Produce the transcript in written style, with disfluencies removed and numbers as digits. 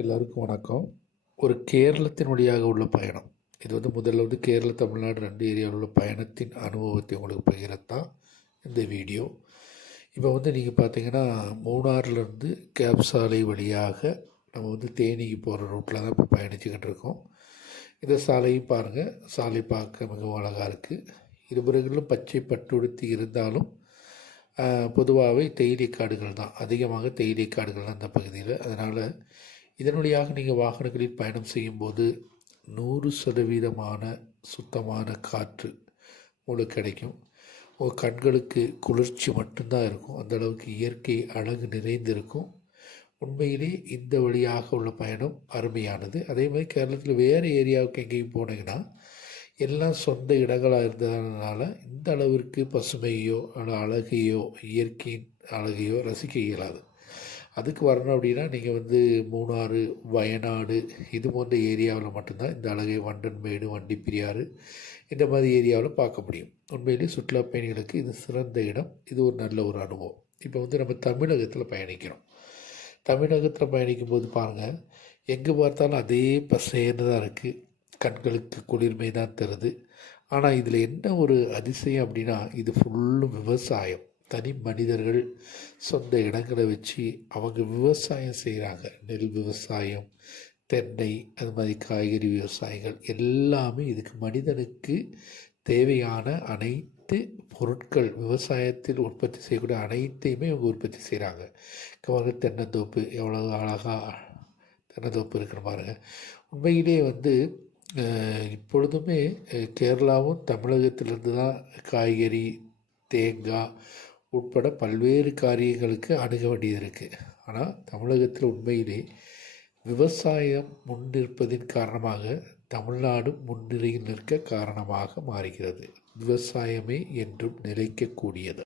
எல்லாருக்கும் வணக்கம். ஒரு கேரளத்தின் வழியாக உள்ள பயணம். இது முதல்ல கேரளா, தமிழ்நாடு 2 ஏரியாவில் உள்ள பயணத்தின் அனுபவத்தை உங்களுக்கு பகிரத்தான் தான் இந்த வீடியோ. இப்போ நீங்கள் பார்த்தீங்கன்னா, மூணாறுலேருந்து கேப் சாலை வழியாக நம்ம தேனிக்கு போகிற ரூட்டில் தான் இப்போ பயணிச்சுக்கிட்டு இருக்கோம். இந்த சாலையும் பாருங்கள், சாலை பார்க்க மிகவும் அழகாக இருக்குது. இருபுறங்களிலும் பச்சை பட்டுடுத்தி இருந்தாலும் பொதுவாகவே தேயிலை காடுகள் தான், அதிகமாக தேயிலை காடுகள் தான் இந்த பகுதியில். அதனால் இதன் வழியாக நீங்கள் வாகனங்களில் பயணம் செய்யும்போது 100% சுத்தமான காற்று உங்களுக்கு கிடைக்கும். உங்கள் கண்களுக்கு குளிர்ச்சி மட்டும்தான் இருக்கும். அந்தளவுக்கு இயற்கை அழகு நிறைந்திருக்கும். உண்மையிலே இந்த வழியாக உள்ள பயணம் அருமையானது. அதே மாதிரி கேரளத்தில் வேறு ஏரியாவுக்கு எங்கேயும் போனீங்கன்னா எல்லாம் சொந்த இடங்களாக இருந்ததுனால இந்த அளவிற்கு பசுமையோ அழகையோ இயற்கையின் அழகையோ ரசிக்க இயலாது. அதுக்கு வரணும் அப்படின்னா நீங்கள் மூணாறு, வயநாடு இது போன்ற ஏரியாவில் மட்டும்தான் இந்த அழகை வண்டன்மேடு, வண்டிப்பெரியாறு இந்த மாதிரி ஏரியாவில் பார்க்க முடியும். உண்மையிலே சுற்றுலா பயணிகளுக்கு இது சிறந்த இடம். இது ஒரு நல்ல ஒரு அனுபவம். இப்போ நம்ம தமிழகத்தில் பயணிக்கிறோம். தமிழகத்தில் பயணிக்கும் போது பாருங்கள், எங்கே பார்த்தாலும் அதே பசேன்னு தான் இருக்குது. கண்களுக்கு குளிர்மை தான் தருது. ஆனால் இதில் என்ன ஒரு அதிசயம் அப்படின்னா, இது ஃபுல்லும் விவசாயம். தனி மனிதர்கள் சொந்த இடங்களை வச்சு அவங்க விவசாயம் செய்கிறாங்க. நெல் விவசாயம், தென்னை, அது மாதிரி காய்கறி விவசாயங்கள் எல்லாமே இதுக்கு மனிதனுக்கு தேவையான அனைத்து பொருட்கள், விவசாயத்தில் உற்பத்தி செய்யக்கூடிய அனைத்தையுமே இவங்க உற்பத்தி செய்கிறாங்க. அவங்க தென்னந்தோப்பு எவ்வளோ அழகாக தென்னந்தோப்பு இருக்கிற பாருங்க. உண்மையிலே இப்பொழுதுமே கேரளாவும் தமிழகத்திலிருந்து தான் காய்கறி, தேங்காய் உட்பட பல்வேறு காரியங்களுக்கு அணுக வேண்டியது இருக்குது. ஆனால் தமிழகத்தில் உண்மையிலே விவசாயம் முன்னிற்பதின் காரணமாக தமிழ்நாடு முன்னிலையில் நிற்க காரணமாக மாறுகிறது. விவசாயமே என்றும் நிலைக்கக்கூடியது.